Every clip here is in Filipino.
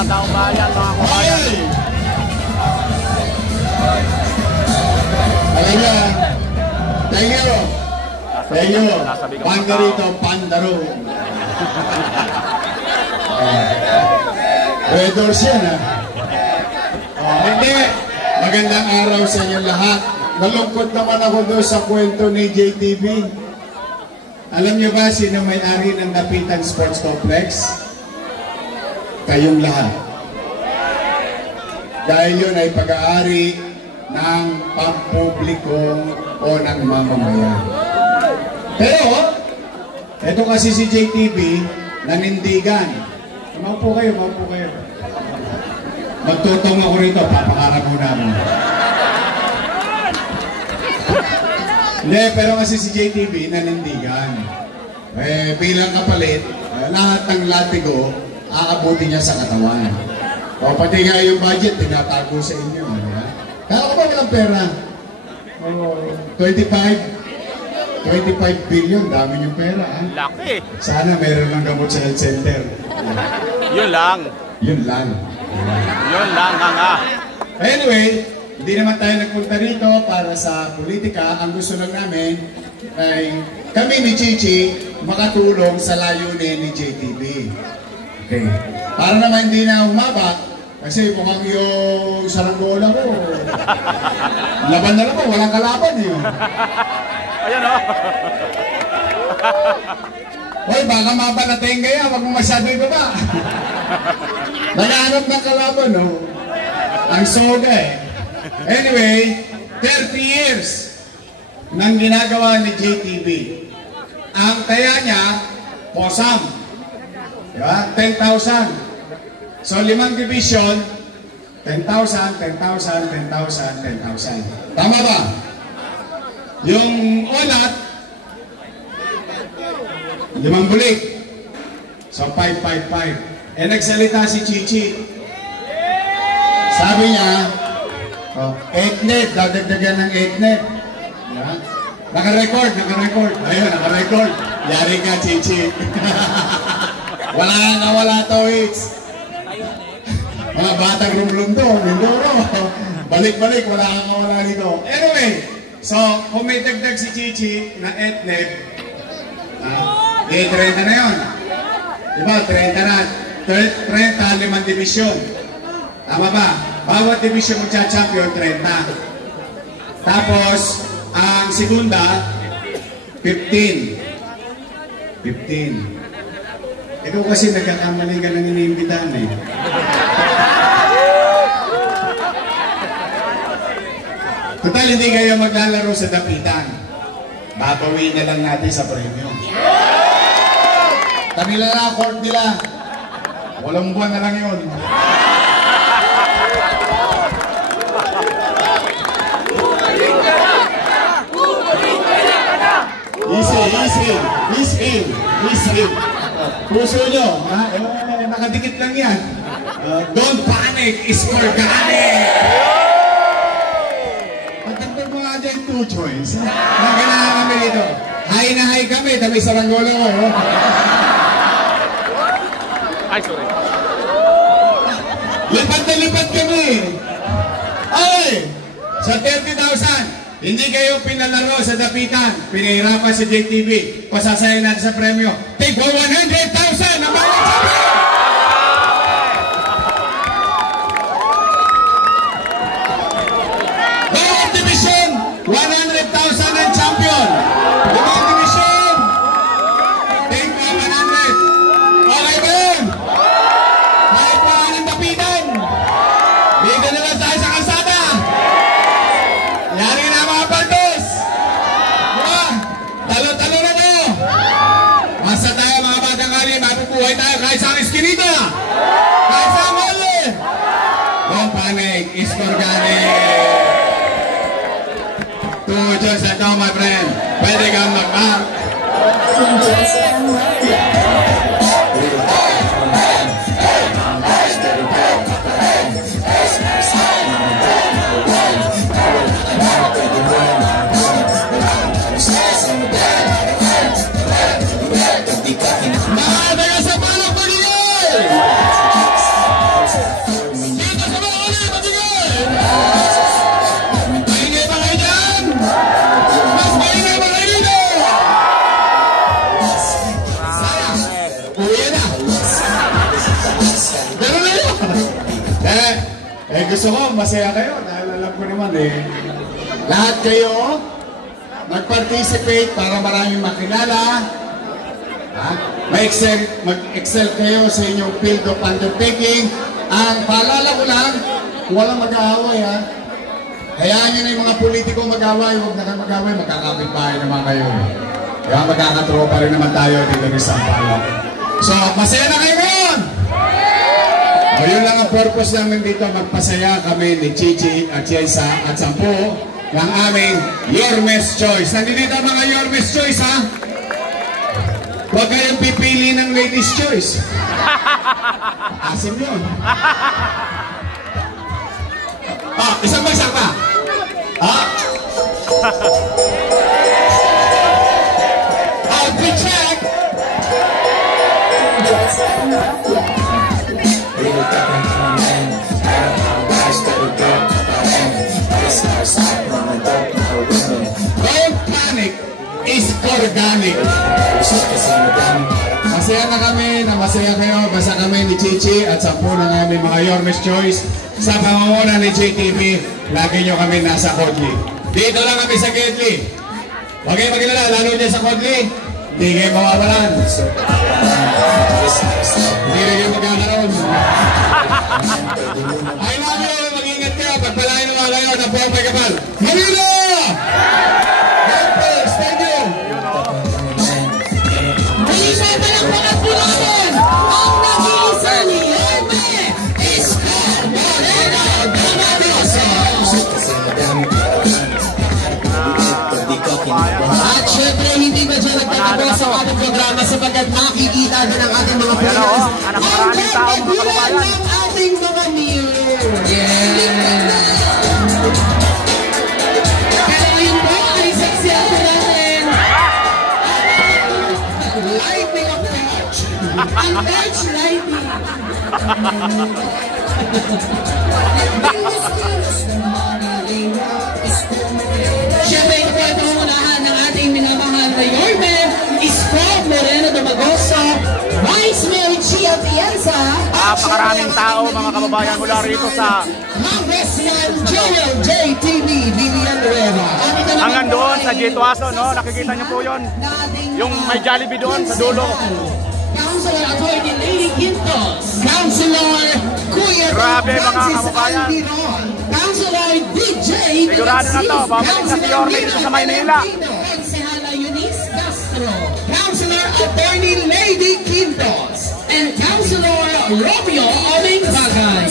Barangay Bayan, mga kabayan. Thank you. Thank you. Pandarito, Pandaro. Redors yan, ha? Hindi. Magandang araw sa inyo lahat. Nalungkot naman ako doon sa kwento ni JTV. Alam niyo ba sino may-ari ng Dapitan Sports Complex? Kayong lahat. Dahil yun ay pag-aari ng pampubliko o ng mamamayan. Pero, ito kasi si JTV, nanindigan. Maupo kayo, maupo kayo. Magtutong ako rito, papakarap mo namin. Hindi, pero kasi si JTV, nanindigan. Bilang kapalit, lahat ng latigo, aabuti niya sa katawan. O pati nga yung budget, tinatago sa inyo. Kaya ko ba walang pera? 25 billion, dami yung pera. Laki. Sana meron ng gamot sa health center. Yun lang. Yun lang. Yun lang nga. Anyway, hindi naman tayo nagpunta rito para sa politika. Ang gusto lang namin ay kami ni Chichi makatulong sa layunin ni JTV. Okay. Para naman hindi na humaba, kasi mukhang yung saranggola ko. Laban na naman, walang kalaban eh. Ayan o. Hoy, baka mapanating kaya, wag mo masyado ibaba. Naghanap ng kalaban, no? Ang soga eh. Anyway, 30 years nang ginagawa ni JTV. Ang taya niya, posam. Diba? 10,000. So, 5 division, 10,000, 10,000, 10,000, 10,000. Tama ba? Yung olat, 5 bulik. So, 555. Nagsalita si Chichi. Sabi niya, 8 net, dadagdagan ng 8 net. Yeah. Naka-record. Ayun, naka-record. Yari ka, Chichi. Wala to, hits. Mga batang rumlum to, Mindoro. Balik-balik, wala kang mawala nito. Anyway, so, kung may dagdag si Chichi na 8 net, 30 na yun. Diba, 30 na. 30, 5 division. Tama ba? Bawat division magcha-champion, 30. Tapos, ang segunda, 15. Ikaw kasi nagkakamali ka ng iniimbitahan eh. Total, hindi kayo maglalaro sa Dapitan. Babawi na lang natin sa premyo. Kanila na, court nila. Walang buwan na lang yun. Easy. Puso nyo, nakadikit lang yan. Don't panic, it's organic. Pagtagpag mo nga dyan 2 choice. Nagkailangan kami dito. High na high kami, tabi sa ranggola ko. Ay, sorry. Lipat na lipat kami. Ay! Sa 30,000. Hindi kayo pinalaro sa Dapitan. Pinahirapan si JTV. Pasasayin natin sa premyo. Take 100,000 na bawat sabi! Bawat division, 100,000 ang champion. Bawat division, take 100. Okay ba yun? Kahit pa ng Dapitan. Dito na lang tayo sa kalsada. Yari na mga paldos! Diba? Talo-talo na tayo! Basta tayo mga batang kali, mapupuhay tayo kahit sa eskinita! Kahit sa mali! Don't panic, it's organic! Just at all, my friend. Pwede kang mag-back. Gusto ko, masaya kayo dahil alam ko naman lahat kayo mag-participate para maraming makilala. Mag-excel kayo sa inyong field of undertaking. Ang paalala ko lang, walang mag-aaway ha. Hayaan nyo na yung mga politiko mag-aaway, huwag na kayo mag-aaway, magkakapit-bahay naman kayo. Kaya magkakatropa rin naman tayo dito ni Sampalo. So, masaya na kayo ngayon! O, yun lang ang purpose namin dito, magpasaya kami ni Chichi at Chesa at Sampo ng aming Yormes Choice. Nandito ang mga Yormes Choice ha? Huwag kayong pipili ng Ladies Choice. Asim yun. Isang bagsak pa. Outfit check. Don't panic. Is organic. Masaya na kami, na masaya kayo. Basta kami ni Chichi at sa po ng aming mga Yormes Choice. Sa pangunguna ni JTV, lagi nyo kami nasa Kodli. Dito lang kami sa Kodli. Huwag kayo magkilala, lalo dyan sa Kodli. Hindi kayo mawawalan. Hindi rin kayo magkakaroon. I love you, mag-ingat kayo. Pagpalain naman kayo ng buong may kapal. Manila! At syempre, hindi ba dyan nagtatapos sa ating programa sapagkat makikita din ang ating mga players. Anak maraming tao mga kababayan. Ang ating mga viewers. Kaya ngayon po ay saksiyan po natin lighting of the arch. Ang arch lighting. Siyempre, ito po ito unahan ng ating minamahal na Yorme, Isko Moreno Domagoso, Vice Mayor Chia Pienza, Napakaraming tao mga kababayan mula rito sa Congressman General JTV Villanueva. hanggang doon sa Jituaso, no? Nakikita niyo po yun. Yung may Jollibee doon sa dulo. Councilor Attorney Lady Quintos, Councilor Kuya Grabe, mga Francis kababayan. Albiron, Councilor DJ Sigurado na to, babalik na si Yorme dito sa Maynila. Councilor Eunice Castro, Councilor Attorney Lady Quintos, and Councilor Romeo Oming Bagay.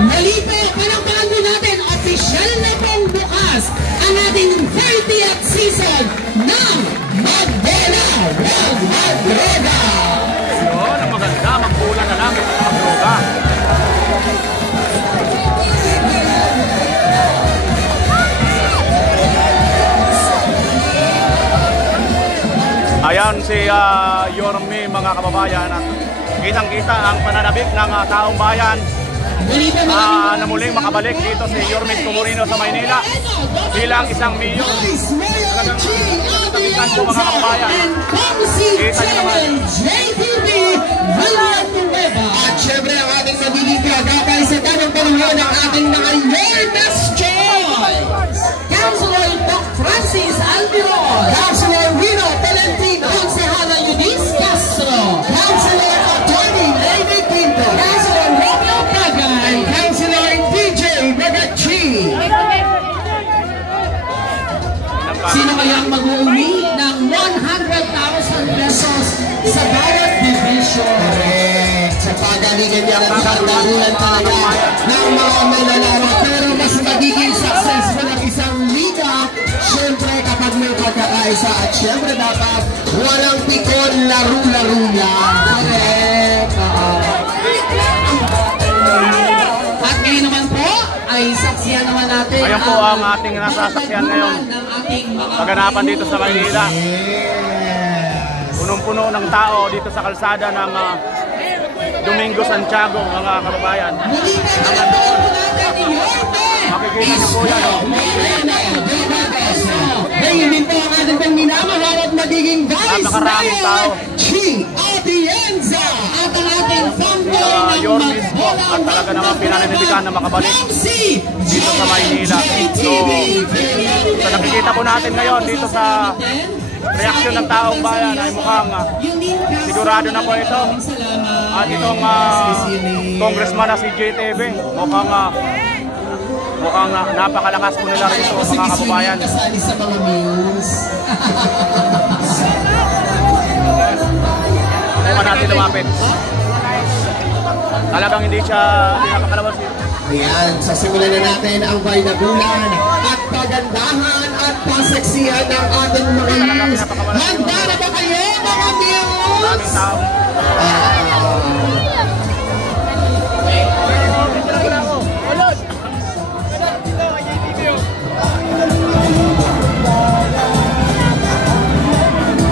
Mali po, palakpakan po natin, official na pong bukas ang ating 30th season ng Magdala Wag Magdroga. Yun, ang maganda, magkulang na lang sa droga. Ayan si Yorme mga kababayan at kitang-kita ang pananabik ng taong bayan na muling makabalik dito si Yorme Comorino sa Maynila bilang isang mayor. Talagang tabikan po mga kababayan. Kita niyo naman. At syempre ang ating magiging kagakay sa tamang panahon ng ating mga Yormes Choice. Councilor Doc Francis Albiron, Councilor Rino Tolentino, Councilor Eunice Castro, Councilor Attorney Lady Quinto, Councilor Romeo Bagay, Councilor DJ Bagachi. Sino kayang mag-uwi ng 100,000 pesos sa bawat division? Correct. Sa pagalingan niya ng kardagulan talaga ng mga malalaro. Pero mas magiging successful ang isang liga, syempre kapag may pagkakaisa. At syempre dapat walang pikon, laro-laro lang. Correct. At ngayon naman po, ay saksiyan naman natin. Ayan po ang ating nasasaksiyan ngayon. Paganapan dito sa Maynila. Punong-puno ng tao dito sa kalsada ng Domingo Santiago mga kababayan. Muli na natin natin Yorme! Makikita niyo po yan. magiging vice Napakaraming tao. mayor, Chi Atienza. At ang ating founder ng Yormis po, at talaga naman pinaninibigan na makabalik dito sa Maynila. So, sa nakikita po natin ngayon dito sa reaksyon ng taong bayan ay mukhang sigurado na po ito. At itong congressman na si JTV, mukhang napakalakas po nila rito mga kababayan. Kasali sa mga meals. Pa natin lumapit. Talagang hindi napakalabas. Ayan, sa simulan na natin ang baynagulan at pagandahan at paseksihan ng ating mga meals. Handa na ba kayo mga meals? Maraming tao.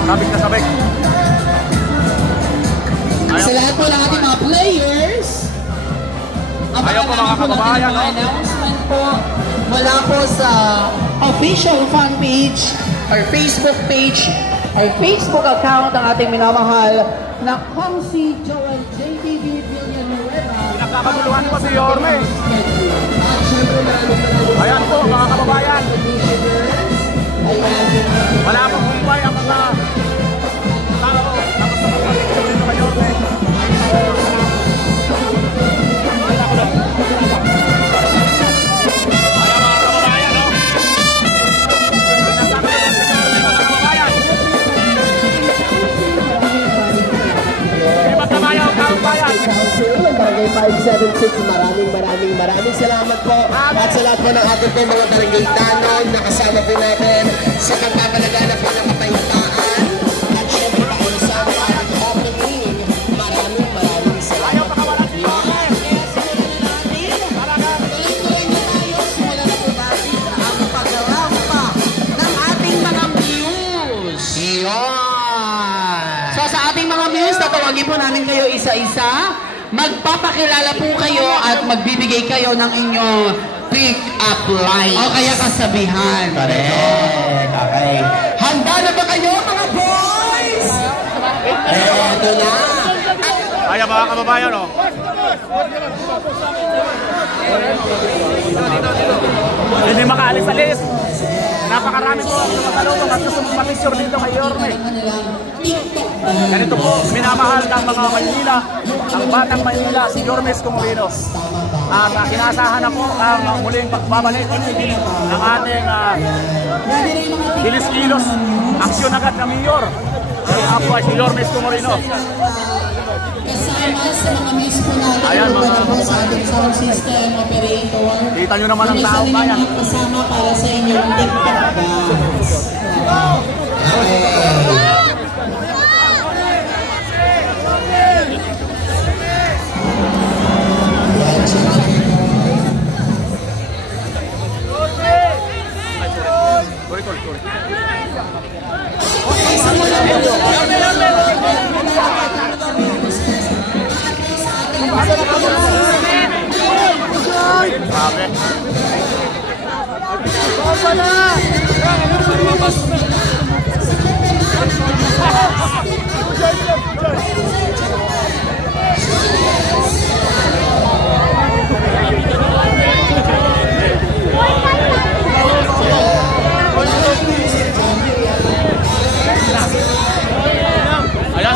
Sabik na sabik. Sa lahat po ng ating mga players, Ayaw po mga kababayan, no? announcement po mula po sa official fan page or Facebook page or Facebook account ng ating minamahal na Kongsi Joel JTV Villanueva. Pinagkakaguluhan po si Yorme. Ayan po mga kababayan. Wala pong kumpay ang mga tao. Tapos sa mga dito kay Yorme. Barangay 576, maraming salamat po at sa lahat po ng ating po mga barangay tanong na kasama po natin sa pagpapalaganap po ng kapayapaan at syempre po sa ating opening. Maraming salamat po. Kaya simulan na natin, tuloy na tayo, simulan na po natin ang pagrampa ng ating mga views. So sa ating mga views, tatawagin po namin kayo isa-isa. Magpapakilala po kayo at magbibigay kayo ng inyong pick-up line. O kaya kasabihan. Correct. Okay. Handa na ba kayo mga boys? Eto na. Ayan mga kababayan, oh. Hindi makaalis-alis. Napakarami po ang tumatalong at gusto mong picture dito kay Yorme. Ganito po, minamahal ng mga Maynila, ang batang Maynila, si Yormes Comorino. At inaasahan na po ang muling pagbabalik ng ating kilos-kilos, aksyon agad na mayor. Kaya po ay si Yormes Comorino. Kasama sa mga miss po natin. Ayan mga sa ating sound system operator. Kita nyo naman ang taong bayan. Kasama para sa inyong TikTok guys. Grabe. Ayan,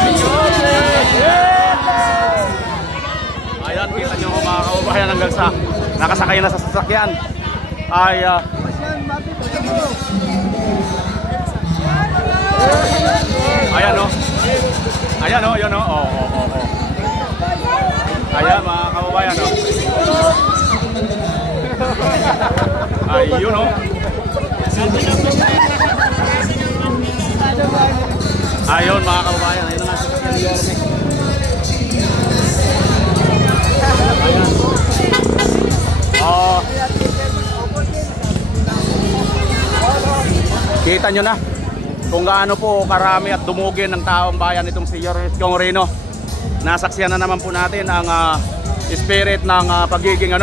ayan, kita nyo mga kaubayan hanggang sa nakasakay na sa sasakyan ay ayan o, ayan o, yun o, ayan mga kaubayan o, ay yun o, ayun mga kaubayan, ayun na sasakyan. Kita nyo na kung gaano po karami at dumugin ng taong bayan itong si Yormes Comorino. Nasaksiyan na naman po natin ang spirit ng pagiging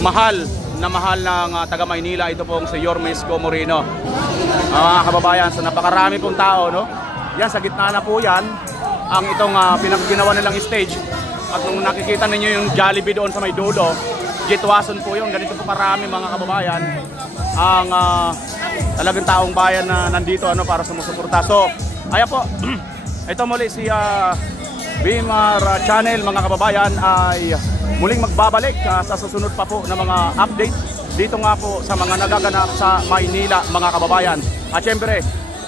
mahal ng taga Maynila. Ito pong si Yormes Comorino. Mga kababayan, sa napakarami pong tao, no? Yan, sa gitna na po yan ang itong pinagginawa nilang stage. At nung nakikita ninyo yung Jollibee doon sa may dulo, Jitwason po yun. Ganito po karami mga kababayan ang talagang taong bayan na nandito para sumusuporta. So, ayan po. Ito muli si Bimar Channel mga kababayan ay muling magbabalik sa susunod pa po na mga update dito nga po sa mga nagaganap sa Maynila mga kababayan. At syempre,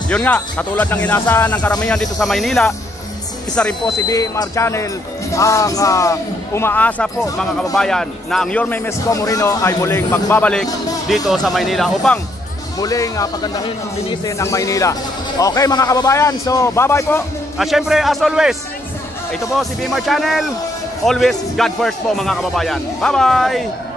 yun nga, katulad ng inasahan ng karamihan dito sa Maynila, isa rin po si Bimar Channel ang umaasa po mga kababayan na ang Yorme Isko Moreno ay muling magbabalik dito sa Maynila upang muling pagandahin at linisin ang Maynila. Okay mga kababayan, so bye bye po. At syempre as always, ito po si Bimar Channel. Always God first po mga kababayan. Bye bye!